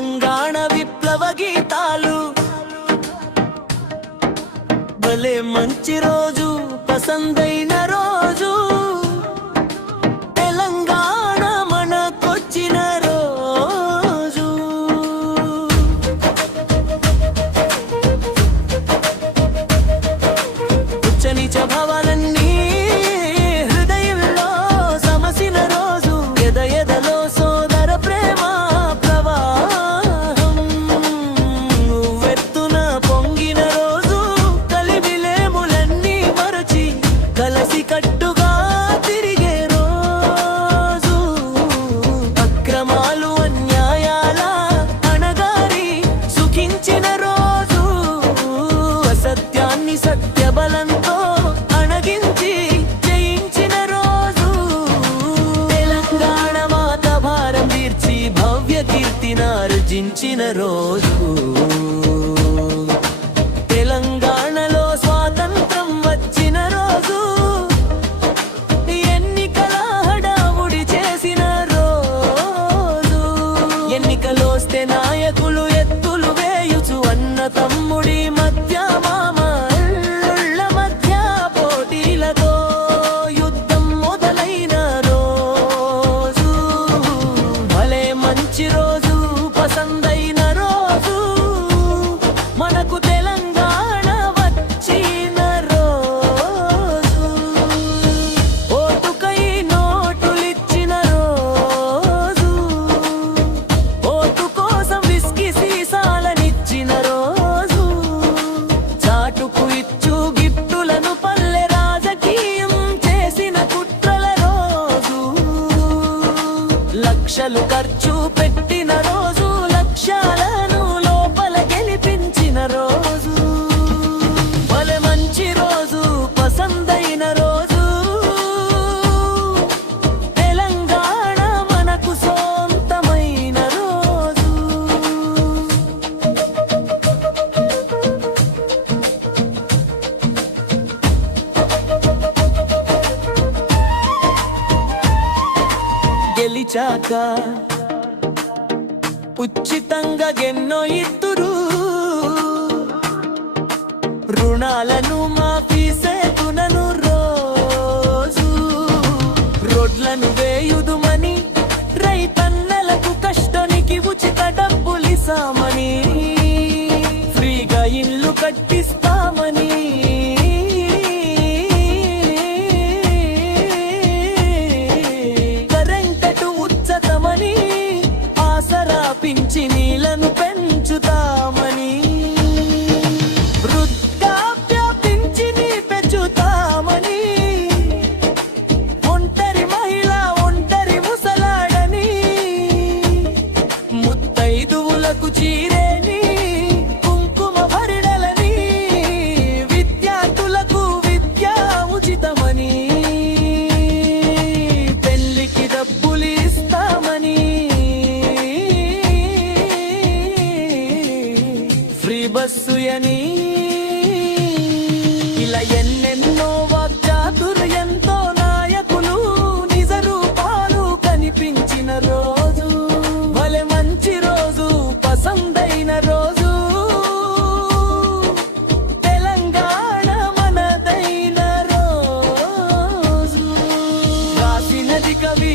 తెలంగాణ విప్లవ గీతాలు భలే మంచి రోజు పసందైన రోజు తెలంగాణ మనకొచ్చిన రోజు ఉచ్చనీచ భావాలన్నీ కట్టుగా తిరిగే రోజు అక్రమాలు అన్యాయాల అణగారి సుఖించిన రోజు అసత్యాన్ని సత్యబలంతో అణగించి జయించిన రోజు తెలంగాణ మాత భారం తీర్చి భవ్య కీర్తినార్జించిన రోజు తెలంగాణలో స్వాతంత్రం వచ్చిన రోజు ఎన్నికలోస్తే నాయకులు ఎత్తులు వేయుచు అన్న తమ్ముడి మధ్య మామళ్ళ మధ్య పోటీలతో యుద్ధం మొదలైన రోజు భలే మంచి రోజు పసందైన రోజు మనకు తెలంగాణ వచ్చిన రోజు ఓటుకై నోటులిచ్చిన రోజు సీసాలనిచ్చిన రోజు చాటుకు ఇచ్చు గిఫ్టులను పల్లె రాజకీయం చేసిన కుట్రల రోజు లక్షలు ఖర్చు పెట్టిన రోజు లక్ష్యాలను లోపల గెలిపించిన రోజు భలే మంచి రోజు పసందైన రోజు తెలంగాణ మనకు సొంతమైన రోజు గెలిచాక ఉచితంగా ఎన్నో ఇత్తురు రుణాలను మాఫీ సేతునను రోజు రోడ్లను వేయుదుమని రైతన్నలకు కష్టానికి ఉచిత డబ్బులిసామని ఫ్రీగా ఇల్లు కట్టిస్తామని పింఛనీలను పెంచుతామని వృద్ధాప్య పింఛని పెంచుతామని ఒంటరి మహిళ ఒంటరి ముసలాడని ముత్తైదువులకు చీరేని కుంకుమ భరిడలని విద్యార్థులకు విద్యా ఉచితమని పెళ్లికి డబ్బులు ఇస్తామని బస్సు అని ఇలా ఎన్నెన్నో వాగ్దాతులు ఎంతో నాయకులు నిజ రూపాలు కనిపించిన రోజు భలే మంచి రోజు పసందైన రోజు తెలంగాణ మనదైన రోజు రాసినది కవి